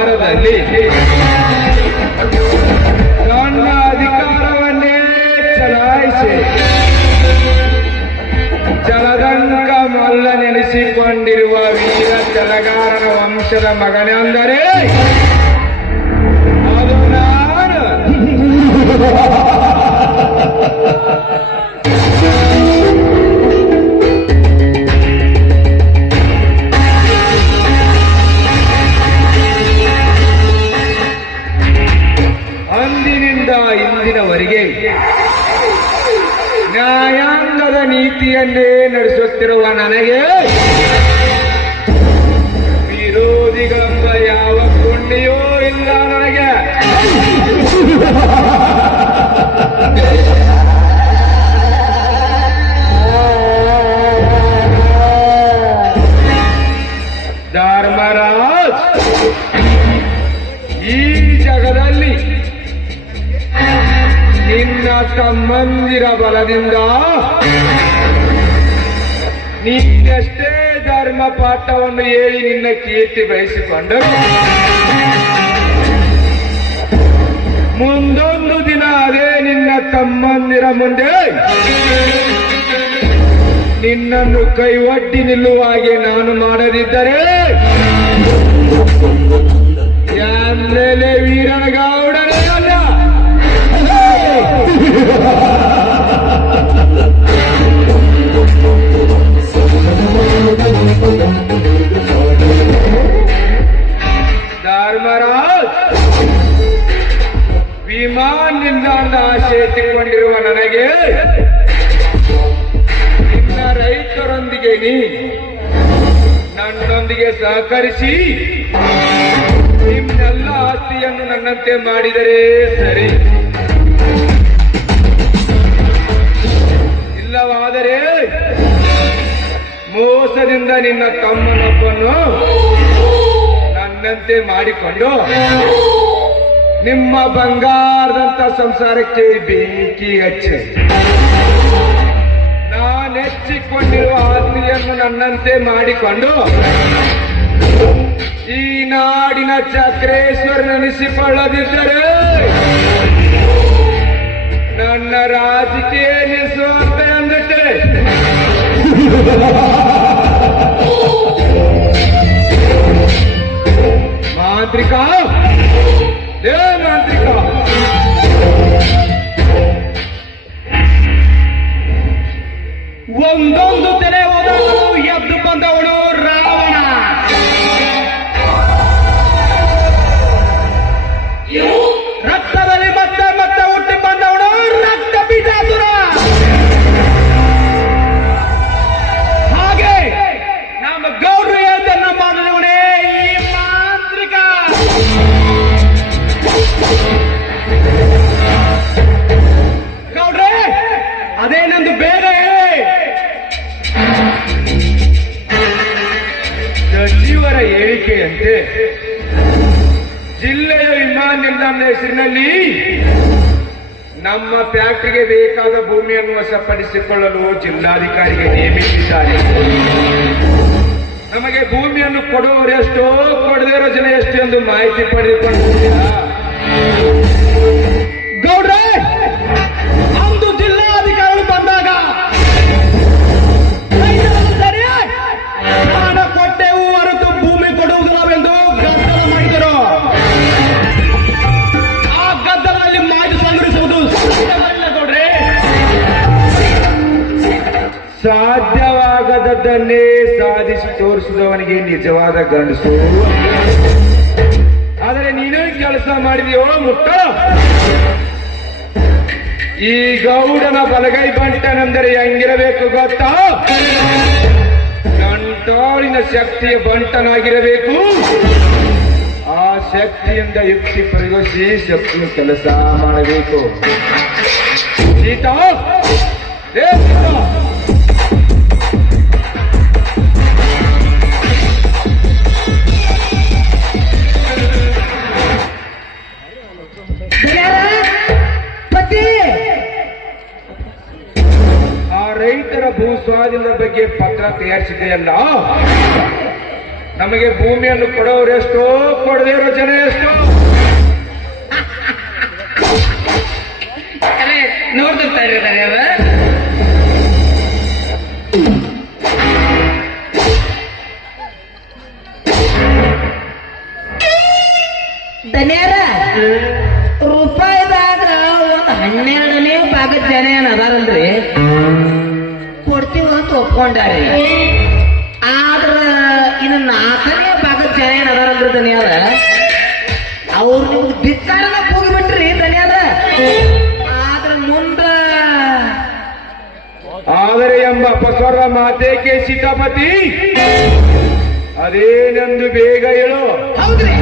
ದರ್ಬಾರದಲ್ಲಿ ನನ್ನ ಅಧಿಕಾರವನ್ನೇ ಚಲಾಯಿಸಿ ಜಲದಂಕ ಮಲ್ಲ ನೆನೆಸಿಕೊಂಡಿರುವ ವೀರ ಜಲಗಾರನ ವಂಶದ ಮಗನೆಂದರೆ ಅದು ನಾನು. ಅಂದಿನಿಂದ ಇಂದಿನವರೆಗೆ ನ್ಯಾಯಾಂಗದ ನೀತಿಯನ್ನೇ ನಡೆಸುತ್ತಿರುವ ನನಗೆ ವಿರೋಧಿಗಳೆಂಬ ಯಾವ ಪುಣ್ಯವೂ ಇಲ್ಲ. ನನಗೆ ಧರ್ಮರಾಜ್, ಈ ಜಗದಲ್ಲಿ ನಿನ್ನ ತಮ್ಮಂದಿರ ಬಲದಿಂದ ನೀನೆಷ್ಟೇ ಧರ್ಮ ಪಾಠವನ್ನು ಹೇಳಿ ನಿನ್ನ ಕೀರ್ತಿ ಬಯಸಿಕೊಂಡರು ಮುಂದೊಂದು ದಿನ ಅದೇ ನಿನ್ನ ತಮ್ಮಂದಿರ ಮುಂದೆ ನಿನ್ನನ್ನು ಕೈ ಒಡ್ಡಿ ನಿಲ್ಲುವ ಹಾಗೆ ನಾನು ಮಾಡದಿದ್ದರೆ ಎಲ್ಲೆಲೆ ವೀರನಗೌಡರೇ ಅಲ್ಲ. ಧರ್ಮರಾಜ್, ವಿಮಾನ ನಿಲ್ದಾಣದ ಆಸೆ ಇಟ್ಟುಕೊಂಡಿರುವ ನನಗೆ ನಿನ್ನ ರೈತರೊಂದಿಗೆ ನನ್ನೊಂದಿಗೆ ಸಹಕರಿಸಿ ನಿಮ್ಮೆಲ್ಲ ಆಸ್ತಿಯನ್ನು ನನ್ನಂತೆ ಮಾಡಿದರೆ ಸರಿ, ಇಲ್ಲವಾದರೆ ಮೋಸದಿಂದ ನಿನ್ನ ತಮ್ಮನೊಬ್ಬನ್ನು ನನ್ನಂತೆ ಮಾಡಿಕೊಂಡು ನಿಮ್ಮ ಬಂಗಾರದಂತ ಸಂಸಾರಕ್ಕೆ ಬೆಂಕಿ ಹಚ್ಚಿ ನಾನೆಚ್ಚಿಕೊಂಡಿರುವ ಆಸ್ತಿಯನ್ನು ನನ್ನಂತೆ ಮಾಡಿಕೊಂಡು ಈ ನಾಡಿನ ಚಕ್ರೇಶ್ವರನೆನಿಸಿಕೊಳ್ಳದಿದ್ದರೆ ನನ್ನ ರಾಜಕೀಯ ನಿಲ್ಲಿಸುವಂತೆ ಅಂದಿಟ್ಟೆ. ಮಾಂತ್ರಿಕ, ಮಾಂತ್ರಿಕ, ಒಂದೊಂದು ತೆರೆ ಹೋದವನು ಎದ್ದು ಬಂದವನು ರಾವಣ. ರಕ್ತದಲ್ಲಿ ಮತ್ತೆ ಮತ್ತೆ ಹುಟ್ಟಿ ಬಂದವನು ರಕ್ತ ಬೀಜಾಸುರ. ಹಾಗೆ ನಮ್ಮ ಗೌಡ್ರು ಹೇಳ್ದನ್ನ ಮಾಡಿದವನೇ ಈ ಮಾಂತ್ರಿಕ. ಗೌಡ್ರೆ, ಅದೇನಂದು ಬೇಗ ಸಚಿವರ ಹೇಳಿಕೆಯಂತೆ ಜಿಲ್ಲೆಯ ವಿಮಾನ ನಿಲ್ದಾಣದ ಹೆಸರಿನಲ್ಲಿ ನಮ್ಮ ಫ್ಯಾಕ್ಟರಿಗೆ ಬೇಕಾದ ಭೂಮಿಯನ್ನು ವಶಪಡಿಸಿಕೊಳ್ಳಲು ಜಿಲ್ಲಾಧಿಕಾರಿಗೆ ನೇಮಿಸಿದ್ದಾರೆ. ನಮಗೆ ಭೂಮಿಯನ್ನು ಕೊಡುವವರೆಷ್ಟೋ, ಕೊಡದೇ ಇರೋ ಜನ ಎಷ್ಟು ಎಂದು ಮಾಹಿತಿ ಪಡೆದುಕೊಂಡಿದ್ದೀರಾ? ಗೌಡ್ರೆ, ಅಂದು ಜಿಲ್ಲಾಧಿಕಾರಿಗಳು ಬಂದಾಗ ಹಣ ಕೊಟ್ಟೆವು ಹೊರತು ಭೂಮಿ ಕೊಡುವುದಿಲ್ಲವೆಂದು ಗದ್ದಲ ಮಾಡಿದರು. ಆ ಗದ್ದಲದಲ್ಲಿ ಮಾಹಿತಿ ಸಂಗ್ರಹಿಸುವುದು ಸಾಧ್ಯವಿಲ್ಲ ಗೌಡ್ರೆ. ಸಾಧ್ಯವಾಗದನ್ನೇ ಸಾಧಿಸಿ ತೋರಿಸಿದವನಿಗೆ ನಿಜವಾದ ಗಂಡಸು. ಆದರೆ ನೀನು ಕೆಲಸ ಮಾಡಿದೆಯೋ ಮುಟ್ಟ. ಈ ಗೌಡನ ಬಲಗೈ ಬಂಟನೆಂದರೆ ಹೆಂಗಿರಬೇಕು ಗೊತ್ತಾ? ಗಂಟಾಳಿನ ಶಕ್ತಿಯ ಬಂಟನಾಗಿರಬೇಕು. ಆ ಶಕ್ತಿಯಿಂದ ಯುಕ್ತಿ ಪ್ರಯೋಗಿಸಿ ಶಕ್ತಿಯ ಕೆಲಸ ಮಾಡಬೇಕು. ಸೀತಾ, ಆ ರೈತರ ಭೂ ಸ್ವಾಧೀನದ ಬಗ್ಗೆ ಪತ್ರ ತಯಾರಿಸಿದೆಯಲ್ಲ, ನಮಗೆ ಭೂಮಿಯನ್ನು ಕೊಡೋರೆಷ್ಟೋ ಕೊಡದೇ ಇರೋ ಜನ ಎಷ್ಟೋ. ನೋಡ್ತಾ ಇದ್ದಾರೆ ಅವ ಧನ್ಯಾರ ರೂಪಾಯಿದಾಗ ಒಂದು 12ನೇ ಭಾಗದ ಜನ ಏನ್ ಅದಾರಲ್ರಿ ಕೊಡ್ತೀವಿ ಅಂತ ಒಪ್ಕೊಂಡಾರಿ. ಆದ್ರ ಇನ್ನು 4ನೇ ಭಾಗದ ಜನ ಏನ್ ಅದಾರಲ್ರಿ ಧನ್ಯಾರ ಅವ್ರು ನಿಮ್ಗೆ ಧಿಕ್ಕಾರನ ಹೋಗಿಬಿಟ್ರಿ ಧನ್ಯಾರ. ಆದ್ರ ಮುಂದ ಆದರೆ ಎಂಬ ಅಪಸ್ವರ ಮಾತೇಕೆ ಸೀತಾಪತಿ, ಅದೇನೆಂದು ಬೇಗ ಹೇಳು. ಹೌದ್ರಿ,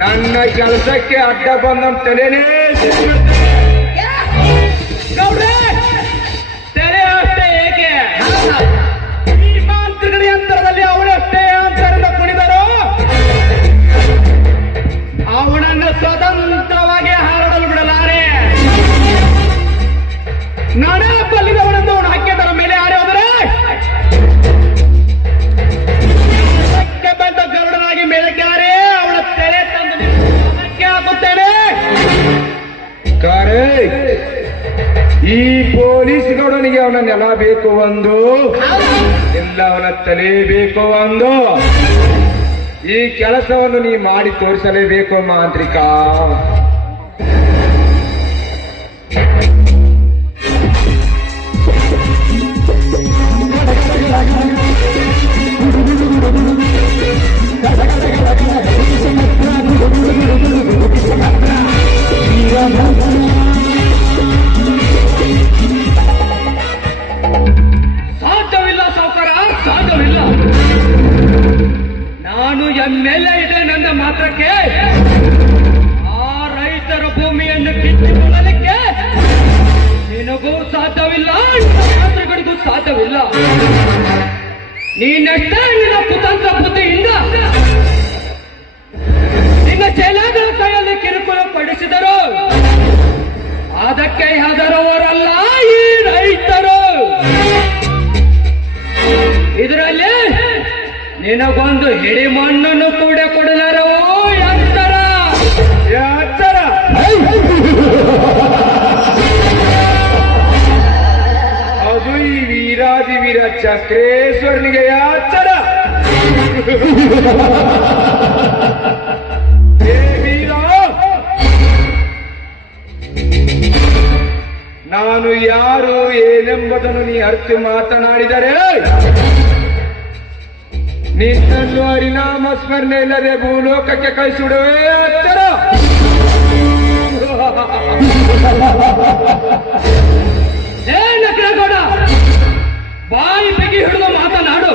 ನನ್ನ ಕೆಲಸಕ್ಕೆ ಅಡ್ಡ ಬಂದ ತಲೆನೇ ತಲೆ ಅಷ್ಟೇ ಏಕೆ ಈ ಮಾಂತ್ರಿಗಳ ಯಂತ್ರದಲ್ಲಿ ಅವಳಷ್ಟೇ ಅಂತರನ್ನ ಕುಣಿದರು. ಅವನನ್ನು ಸ್ವತಂತ್ರವಾಗಿ ಹಾರಡಲು ಬಿಡಲಾರೆ. ನಡ ಬಲ್ಲಿದವನನ್ನು ಅವನು ಹಕ್ಕೆದರ ಮೇಲೆ ಹಾರೋದರೆ ಬಂದ ಗರುಡನಾಗಿ ಮೇಲಕ್ಕಾರೆ ಅವಳ ತೆರೆ ತಂದು ಹಾಕುತ್ತೇನೆ. ಕರೆ ಈ ಪೊಲೀಸ್ ಗೌಡನಿಗೆ ಅವನ ನೆಲ ಬೇಕು ಒಂದು, ಎಲ್ಲ ಅವನ ತಲೆ ಬೇಕು ಒಂದು. ಈ ಕೆಲಸವನ್ನು ನೀ ಮಾಡಿ ತೋರಿಸಲೇಬೇಕು ಮಾಂತ್ರಿಕ. ಸಾಧ್ಯವಿಲ್ಲ ಸಾವುಕಾರ, ಸಾಧ್ಯವಿಲ್ಲ. ನಾನು ಎಮ್ಮೆಲೆ ಇದೆ ನನ್ನ ಮಾತ್ರಕ್ಕೆ ಆ ರೈತರ ಭೂಮಿಯನ್ನು ಕಿತ್ತುಕೊಳ್ಳಲಿಕ್ಕೆ ನಿನಗೂ ಸಾಧ್ಯವಿಲ್ಲ, ಮಾತೃಗಳಿಗೂ ಸಾಧ್ಯವಿಲ್ಲ. ನೀನಷ್ಟೇ ನಿನ್ನ ಕುತಂತ್ರ ಬುದ್ಧಿಯಿಂದ ನಿನ್ನ ಚೇಲಾಗಳ ಕೈಯಲ್ಲಿ ಕಿರುಕುಳ ಪಡಿಸಿದರು. ಅದಕ್ಕೆ ಹೆದರುವವರಲ್ಲ ಈ ರೈತರು. ಇದರಲ್ಲಿ ನಿನಗೊಂದು ಹಿಡಿ ಮಣ್ಣನ್ನು ಕೂಡ ಕೊಡಲಾರವೋ ಎತ್ತರ ಎತ್ತರ. ಅದು ಈ ವೀರಾದಿ ವೀರ ಚಕ್ರೇಶ್ವರನಿಗೆ ಎತ್ತರ. ಹೇ ವೀರ, ನಾನು ಯಾರು ಏನೆಂಬುದನ್ನು ನೀ ಅರ್ಥ ಮಾತನಾಡಿದರೆ ನಿನ್ನನ್ನು ಹರಿನಾಮ ಸ್ಮರಣೆ ಇಲ್ಲದೆ ಭೂಲೋಕಕ್ಕೆ ಕಳಿಸಿಡುವೆ. ಎಚ್ಚರ. ನಕಲಗೌಡ, ಬಾಯಿ ಬಿಗಿ ಹಿಡಿದು ಮಾತನಾಡು.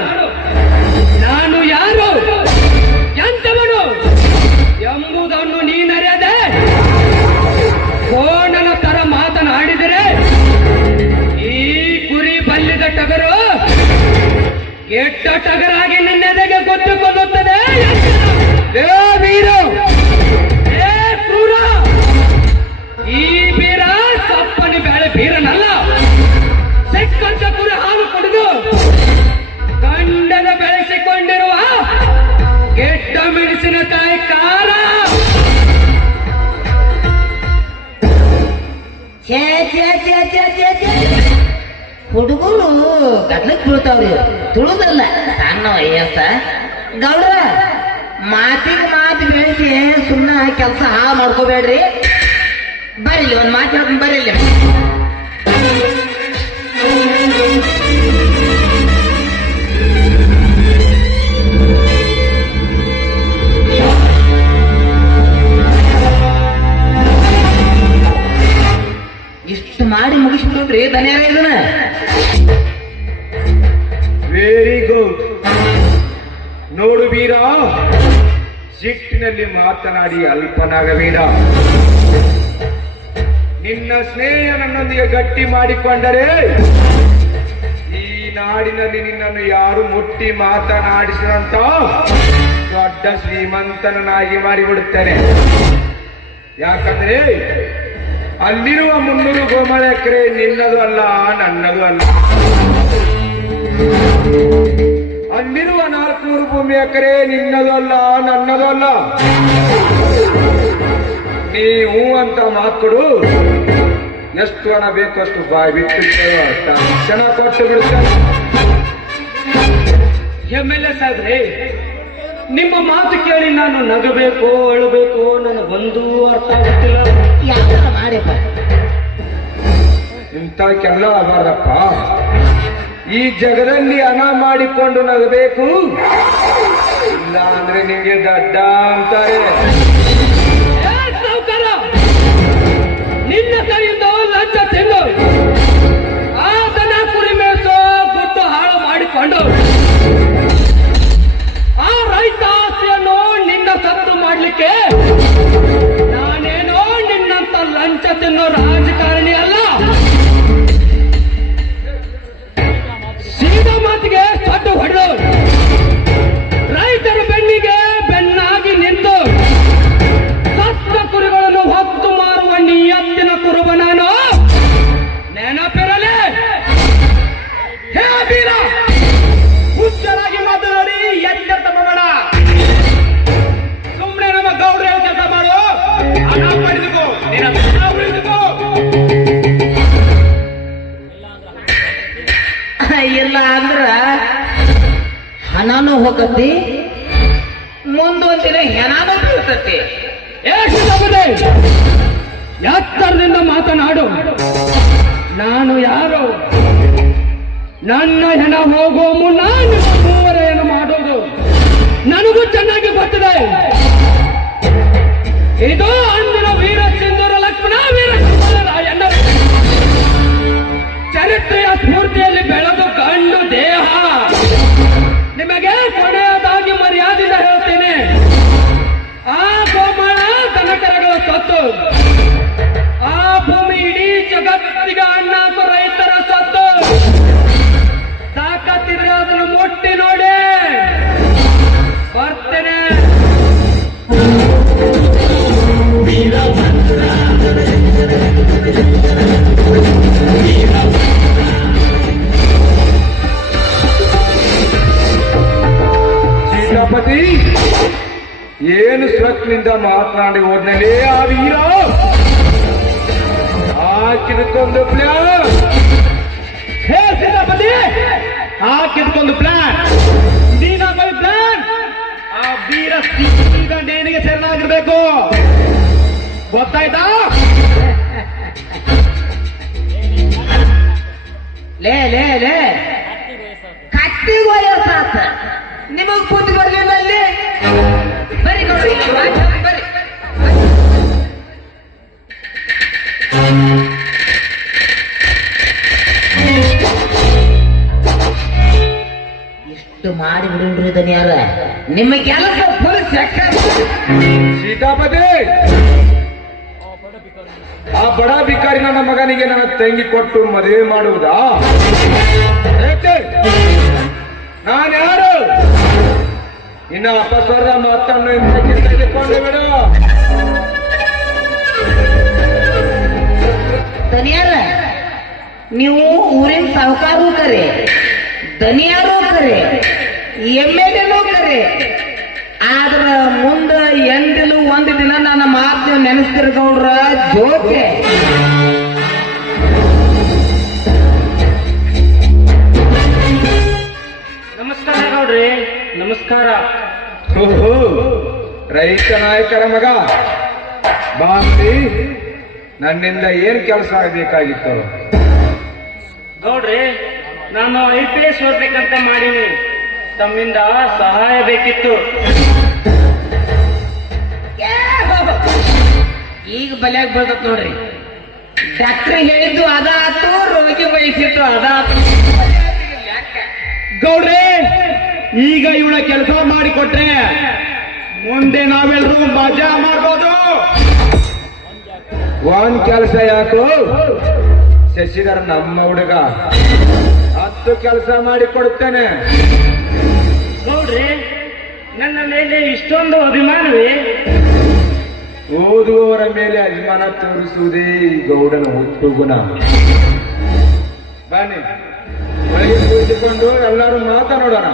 ನಾನು ಯಾರು, ಎಂತವನು ಎಂಬುದನ್ನು ನೀನರಿಯದೆ ಕೋಣನ ತರ ಮಾತನಾಡಿದರೆ ಈ ಕುರಿ ಬಲ್ಲಿದ ಟಗರು ಕೆಟ್ಟ ಟಗರಾಗಿ ನಿನ್ನೆದೆಗೆ ಗೊತ್ತುಕೊಳ್ಳುತ್ತದೆ. ಏ ವೀರ, ಏ ಕ್ರೂರ, ಈ ಬೀರ ಸಪ್ಪನಿ ಬೇಳೆ ಬೀರನಲ್ಲ. ಸಿಕ್ಕಂತ ಕುರಿ ಹಾಲು ಕುಡಿದು ಗಂಡನ ಬೆಳೆಸಿಕೊಂಡಿರುವ ಕೆಟ್ಟ ಮೆಣಸಿನಕಾಯಿ ಕಾರ. ಹುಡುಗರು ಗದ್ಲಕ್ ಬೀಳ್ತಾವ್ರಿ, ತುಳುದಲ್ಲ ಸಣ್ಣ ವಯಸ್ಸ. ಗೌಡ್ರ ಮಾತಿಗೆ ಮಾತು ಬೆಳೆಸಿ ಸುಮ್ಮನೆ ಕೆಲಸ ಹಾಳು ಮಾಡ್ಕೋಬೇಡ್ರಿ. ಬರೀಲಿ ಒಂದ್ ಮಾತು ಹೇಳ್ತೀನಿ, ಬರೀಲಿ. ಇಷ್ಟು ಮಾಡಿ ಮುಗಿಸ್ಬಿಟ್ರಿ ಧನ್ಯರ ಇದನ್ನ. Very good. ನೋಡು ವೀರ, ಸಿಟ್ಟಿನಲ್ಲಿ ಮಾತನಾಡಿ ಅಲ್ಪನಾಗಬೇಡ. ನಿನ್ನ ಸ್ನೇಹ ನನ್ನೊಂದಿಗೆ ಗಟ್ಟಿ ಮಾಡಿಕೊಂಡರೆ ಈ ನಾಡಿನಲ್ಲಿ ನಿನ್ನನ್ನು ಯಾರು ಮುಟ್ಟಿ ಮಾತನಾಡಿಸಿದಂತ ದೊಡ್ಡ ಶ್ರೀಮಂತನಾಗಿ ಮಾಡಿಬಿಡುತ್ತೇನೆ. ಯಾಕಂದ್ರೆ ಅಲ್ಲಿರುವ 300 ಗೋಮಾಳ ಎಕರೆ ನಿನ್ನದು ಅಲ್ಲ, ನನ್ನದು ಅಲ್ಲ. ಅಲ್ಲಿರುವ 400 ಭೂಮಿ ಎಕರೆ ನಿನ್ನದಲ್ಲ ನನ್ನದಲ್ಲ. ನೀವು ಅಂತ ಮಾತುಕೊಡು, ಎಷ್ಟು ಹಣ ಬೇಕು ಅಷ್ಟು ಬಾಯಿ ಬಿಟ್ಟಿರ್ತೇವೆ, ತಕ್ಷಣ ಕೊಟ್ಟು ಬಿಡ್ತೇವೆ. MLA ಸಾಹೇಬ್ರೆ, ನಿಮ್ಮ ಮಾತು ಕೇಳಿ ನಾನು ನಗಬೇಕು ಅಳಬೇಕು ನನಗೊಂದು ಅರ್ಥ ಆಗುತ್ತಿಲ್ಲ. ಯಾವ ಮಾಡಿಪ್ಪ ಇಂಥಕ್ಕೆಲ್ಲ ಆಗಬಾರ್ದಪ್ಪ. ಈ ಜಗದಲ್ಲಿ ಹಣ ಮಾಡಿಕೊಂಡು ನಗಬೇಕು, ಇಲ್ಲ ಅಂದ್ರೆ ನಿಮಗೆ ದಡ್ಡ ಅಂತಾರೆ. ಏ ಸಾವ್ಕಾರ, ನಿನ್ನ ಕೈಯಿಂದ ಲಂಚ ತಿಂದು ಆತನ ಕುರಿ ಮೇಸೋ ಗುಟ್ಟು ಹಾಳು ಮಾಡಿಕೊಂಡು ಆ ರೈತ ಆಸ್ತಿಯನ್ನು ನಿನ್ನ ಸತ್ತು ಮಾಡ್ಲಿಕ್ಕೆ ನಾನೇನೋ ನಿನ್ನಂತ ಲಂಚ ತಿನ್ನೋ ರಾಜಕಾರಣಿ ಅಲ್ಲ. ಸೀದಾ ಮಾತಿಗೆ ಸಡ್ಡು ಹೊಡೆದು ರೈತರ ಬೆನ್ನಿಗೆ ಬೆನ್ನಾಗಿ ನಿಂತು ಸತ್ತ ಕುರಿಗಳನ್ನು ಹೊತ್ತು ಮಾರುವ ನಿಯತ್ತಿನ ಕುರುಬ ನಾನು. ನೆನಪಿರಲಿ, ಹೇ ವೀರ, ಹುಚ್ಚರಾಗಿ ಮಾತನಾಡಿ ಎಚ್ಚೆತ್ತ ಮಗಳ. ಸುಮ್ಮನೆ ನಮ್ಮ ಗೌಡ್ರ ಕೆಲಸ ಮಾಡು, ಹಣ ಪಡೆದುಕೋ, ನಿನ್ನ ಹಣ ಉಳಿದುಕೋ. ಇಲ್ಲ ಅಂದ್ರ ಹಣನೂ ಹೋಗತಿ, ಮುಂದೊಂದಿನ ಹೆಣನೂ ಬೀಳ್ತತಿ. ಎತ್ತರದಿಂದ ಮಾತನಾಡು. ನಾನು ಯಾರು? ನನ್ನ ಹೆಣ ಹೋಗುವ ಮುನ್ನ ಮೂವರೇನು ಮಾಡೋದು ನನಗೂ ಚೆನ್ನಾಗಿ ಗೊತ್ತಿದೆ. ಇದು ಅಂದಿನ ವೀರ ಸಿಂಧೂರ ಲಕ್ಷ್ಮಣ ವೀರ ರಾಯಣ್ಣ ಚರಿತ್ರೆಯ ಸ್ಫೂರ್ತಿಯಲ್ಲಿ ಬೆಳೆದು ಕಂಡು ದೇಹ. ನಿಮಗೆ ಕೊನೆಯದಾಗಿ ಮರ್ಯಾದೆಯಿಂದ ಹೇಳ್ತೇನೆ, ಆ ಗೋಮಾಳ ದನಕರಗಳ ಸತ್ತು, ಆ ಭೂಮಿ ಇಡೀ ಜಗತ್ತಿಗೆ ಅನ್ನ ಹಾಕೋ ರೈತರ ಸತ್ತು. ತಾಕತ್ತಿದ್ರೆ ಅದನ್ನು ಮುಟ್ಟಿ ನೋಡಿ ಬರ್ತೇನೆ. ಸೀತಾಪತಿ, ಏನು ಸ್ವಚ್ಛನಿಂದ ಮಾತನಾಡಿ ಹೋದ್ನಲ್ಲಿ ಆ ವೀರ ಹಾಕಿದಕ್ಕೊಂದು ಪ್ಲಾನ್. ಹೇ ಸೀತಾಪತಿ, ಹಾಕಿದ್ಕೊಂದು ಪ್ಲಾನ್, ನೀನಾಗಲಿ ಪ್ಲಾನ್. ಆ ವೀರ ಈಗ ನೇಣಿಗೆ ಶರಣಾಗಿರ್ಬೇಕು, ಗೊತ್ತಾಯ್ತಾ? ಲೇ ಲೇ ಲೇ ಕಟ್ಟಿಗೆ ವಯಸ್ಸಾತ, ನಿಮಗ್ ಬುದ್ಧಿ ಬರ್ಲಿಲ್ಲ ಅಲ್ಲಿ? ಬರಿ ಗೌಡ್ರಿ, ಬರಿ. ಇಷ್ಟು ಮಾಡಿ ಬಿಡ್ರಿ ದನಿಯಾರ, ನಿಮ್ಮ ಕೆಲಸ ಫುಲ್ ಸಕ್ಸಸ್. ಸೀತಾಪತಿ, ಆ ಬಡ ಬಿಕಾರಿ ನನ್ನ ಮಗನಿಗೆ ನನ್ನ ತಂಗಿ ಕೊಟ್ಟು ಮದುವೆ ಮಾಡುವುದಾ? ನಾನು ಯಾರು? ಇನ್ನು ಅಪಸ್ವರ ಮಾತನ್ನು ಹಿಂದಕ್ಕೆ ತೆಗೆದುಕೊಂಡು ಬಿಡು. ದನಿಯಾರ, ನೀವು ಊರಿನ ಸಾಹುಕಾರೂ ಕರೆ, ದನಿಯಾರೂ ಕರೆ, MLA ಕರೆ, ಆದ್ರ ಮುಂದ ಎಂದಿಲು ಒಂದು ದಿನ ನನ್ನ ಮಾತು ನೀವು ನೆನೆಸ್ತಿರ್ಗೌಡ್ರ ಜೋಕೆ. ನಮಸ್ಕಾರ ಗೌಡ್ರಿ, ನಮಸ್ಕಾರ. ಓಹೋ, ರೈತ ನಾಯಕರ ಮಗ ಬಾಂತಿ, ನನ್ನಿಂದ ಏನ್ ಕೆಲಸ ಆಗಬೇಕಾಗಿತ್ತು? ಗೌಡ್ರಿ, ನಾನು IPS ಓದ್ಬೇಕಂತ ಮಾಡೀನಿ, ತಮ್ಮಿಂದ ಸಹಾಯ ಬೇಕಿತ್ತು. ಈಗ ಬಲಿಯಾಗಿ ಬರ್ತತ್ ನೋಡ್ರಿ. ಡಾಕ್ಟ್ರಿ ಹೇಳಿದ್ದು ಅದಾತು, ರೋಗಿ ಬಯಸಿದ್ದು ಅದಾತು. ಗೌಡ್ರಿ, ಈಗ ಇವಳ ಕೆಲಸ ಮಾಡಿಕೊಟ್ರೆ ಮುಂದೆ ನಾವೆಲ್ಲರೂ ಮಜಾ ಮಾಡ್ಬೋದು. ಒಂದ್ ಕೆಲಸ ಯಾಕೋ? ಶಶಿಧರ ನಮ್ಮ ಹುಡುಗ, 10 ಕೆಲಸ ಮಾಡಿ ಕೊಡುತ್ತೇನೆ. ಗೌಡ್ರಿ, ನನ್ನ ಮೇಲೆ ಇಷ್ಟೊಂದು ಅಭಿಮಾನವೇ? ಓದುವವರ ಮೇಲೆ ಅಭಿಮಾನ ತೋರಿಸುವುದೇ ಈ ಗೌಡನ ಹುಟ್ಟು ಗುಣ. ಬನ್ನಿ. ಒಳಗೆ ಕೂರಿಸಿಕೊಂಡು ಎಲ್ಲರೂ ಮಾತನಾಡೋಣ.